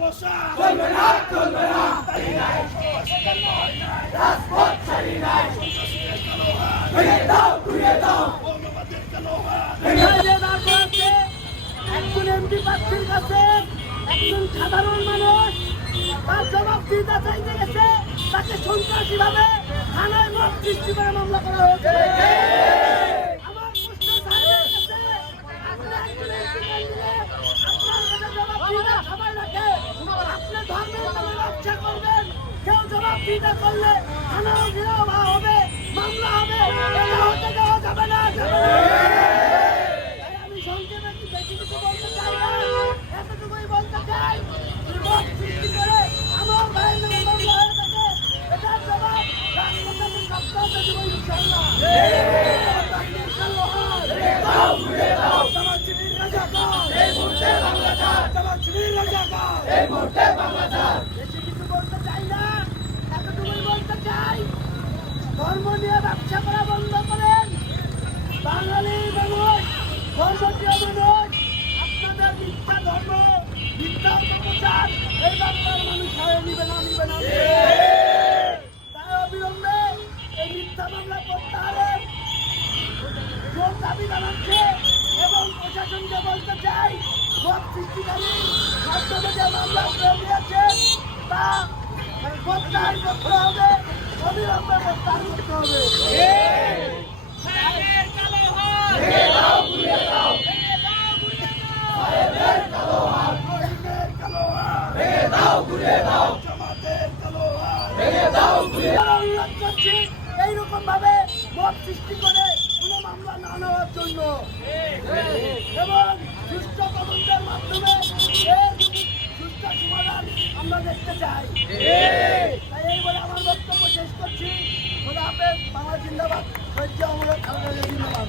বসা চলবে না তাই নাই রাজপথ ছাড়ি নাই ভেঙে দাও ঘুরিয়ে দাও মৌলবাদের কালো হাত একজন এমপি প্রার্থীর কাছে একজন সাধারণ মানুষ তার জবাব দিতে চাইতে গেছে, তাকে সন্ত্রাসী ভাবে থানায় মব সৃষ্টি করে মামলা করা হয়েছে। আমার প্রশ্ন সাহেবের কাছে, আপনি একজন এমপি ক্যান্ডিডেট, আপনার কাছে জবাব দিতে সবাই রাখে, আপনি ধর্মের নামে ব্যবসা করবেন, কেউ জবাব দিতে করলে থানাও ঘেরাও হবে, মামলা হবে, এটা হতে দেওয়া যাবে না। আমি সংক্ষেপে বেশি কিছু বলতে চাই না, এতটুকুই বলতে চাই, মব সৃষ্টি করে আমার ভাইয়ের নামে মামলা হয়ে থাকে, এটার জবাব রাষ্ট্রপতি সপ্তাহে দেব ইনশাআল্লাহ। বেশি কিছু বলতে চাই না, এতটুকুই বলতে চাই, ধর্ম নিয়ে ব্যবসা করা বন্ধ করেন। বাঙালি মানুষ, ধর্মপ্রিয় মানুষ, আপনাদের মিথ্যা ধর্ম, মিথ্যা অপপ্রচার এই বাংলার মানুষ সহায় নিবে না। তাই অবিলম্বে এই মিথ্যা মামলা প্রত্যাহারের জোর দাবি জানাচ্ছে এবং প্রশাসনকে বলতে চাই, মব সৃষ্টিকারী মাধ্যমে যে মামলা দিয়েছেন তা প্রত্যাহার করতে হবে, অবিলম্বে প্রত্যাহার করতে হবে। এইরকম ভাবে মত সৃষ্টি করে কোনো মামলা না নেওয়ার জন্য এবং সুষ্ঠু তদন্তের মাধ্যমে সুষ্ঠু সমাধান আমরা দেখতে চাই। তাই এই বলে আমার বক্তব্য শেষ করছি। খোদা হাফেজ। বাংলা জিন্দাবাদ। সহ্য আমরা জিন্দাবাদ।